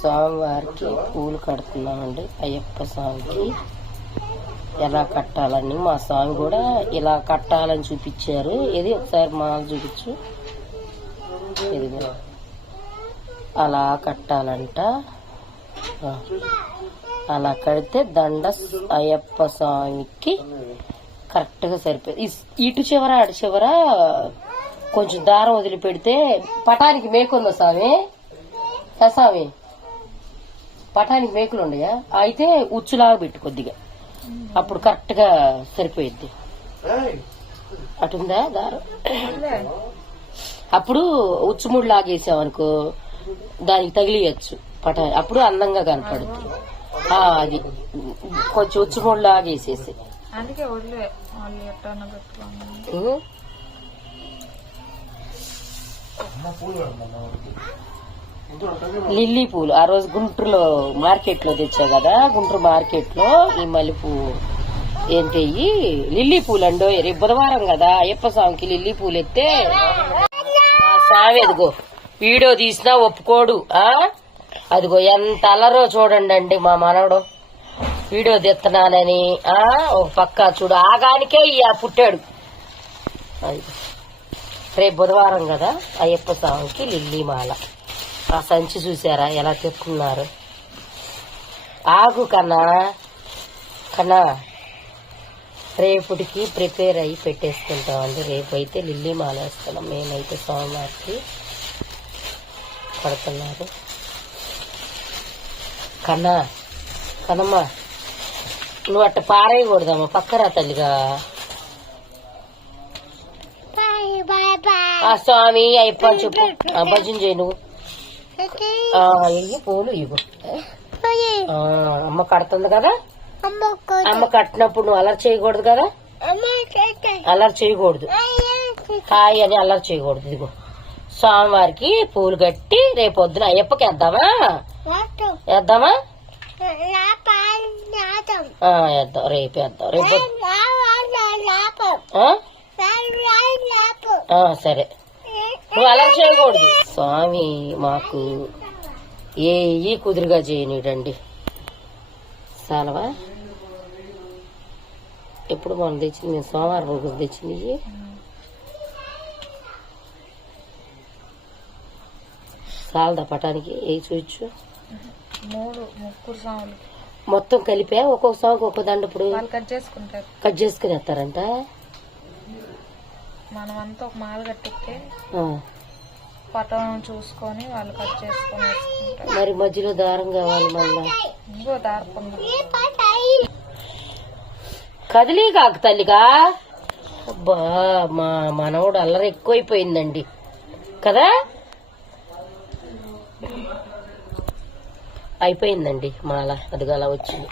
స్వామివారికి పూలు కడుతున్నామండి. అయ్యప్ప స్వామికి ఎలా కట్టాలని మా స్వామి కూడా ఇలా కట్టాలని చూపించారు. ఇది ఒకసారి మాల చూపించు. అలా కట్టాలంట. అలా కడితే దండ అయ్యప్ప స్వామికి కరెక్ట్గా సరిపోయింది ఇస్- ఇటు చివర అటు చివర కొంచెం దారం వదిలిపెడితే పటానికి మేకుందా స్వామి? స్వామి? పటానికి మేకులు ఉండయా అయితే ఉచ్చులాగా పెట్టు కొద్దిగా. అప్పుడు కరెక్ట్గా సరిపోయిద్ది అటుందా దారం? అప్పుడు ఉచ్చుముడు లాగేసామనుకో దానికి తగిలియచ్చు పట అప్పుడు అందంగా కనపడుతుంది ఆ, అది కొంచెం ఉచ్చుముడు లాగేసేసి. అందుకే లిల్లీ పూలు. ఆ రోజు గుంటూరులో మార్కెట్లో తెచ్చావు తెచ్చా కదా గుంటూరు మార్కెట్లో ఈ మల్లెపూ ఏంటి లిల్లీ పూలు అండో రేపు బుధవారం కదా అయ్యప్ప స్వామికి లిల్లీ పూలు ఎత్తే మా స్వామి అదిగో వీడియో తీసినా ఒప్పుకోడు ఆ? అదిగో ఎంత అలరో చూడండి అండి మా మనవడు. వీడియో తీస్తున్నానని ఆ? ఒక పక్క చూడు ఆగానికే ఇయ్య పుట్టాడు. రేపు బుధవారం కదా అయ్యప్ప స్వామికి లిల్లీ మాల. ఆ సంచి చూసారా? ఎలా తెక్కున్నారు ఆగు కన్నా కన్నా రేపటికి ప్రిపేర్ అయ్యి పెట్టేసుకుంటామండి రేపు అయితే లిల్లీ మాల వేస్తున్నాం మేమైతే సోమవారికి పడుతున్నారు. కన్నా కనమ్మా నువ్వు అట్ట పారేయకూడదమ్మా. పక్కరా తల్లిగా. ఆ స్వామి అని చెప్పు. ఆ, భజన చేయి నువ్వు. ఇయ్యి పూలు ఇవ్వు. అమ్మ కడుతుంది కదా? అమ్మ కట్టినప్పుడు నువ్వు అలర్ చేయకూడదు కదా? అల్లరి చేయకూడదు. హాయ్ అని అల్లరి చేయకూడదు ఇదిగో. స్వామివారికి పూలు కట్టి రేపు పొద్దున అయ్యప్పకి వేద్దామా? వేద్దామా? వేద్దాం. రేపు వేద్దాం. రేపు సరే. నువ్వు అలా చేయకూడదు. స్వామి మాకు ఏ ఈ కుదురుగా చేయనీడండి సాలవా? ఎప్పుడు మనం తెచ్చింది? నేను సోమవారం రోజు తెచ్చింది. సాలదా పటానికి ఏ చూచు మూడు ముగ్గురు సాములు. మొత్తం కలిపా? ఒక్కొక్క సాంగ్ ఒక్కొక్క దండ ఇప్పుడు? కట్ చేసుకుంటారు. కట్ చేసుకుని వేస్తారంట మనం అంతా ఒక మాల కట్టిస్తే ఆ. పటం చూసుకొని వాళ్ళు కట్ చేసుకొని వేసుకుంటారు మరి మధ్యలో దారం కావాలి మళ్ళా. ఇంకో దారుకుందాం కదిలీ కాకు తల్లిగా. అబ్బా మా మనవడు అల్లరి ఎక్కువైపోయిందండి. కదా? అయిపోయిందండి మాల. అదిగా అలా వచ్చింది.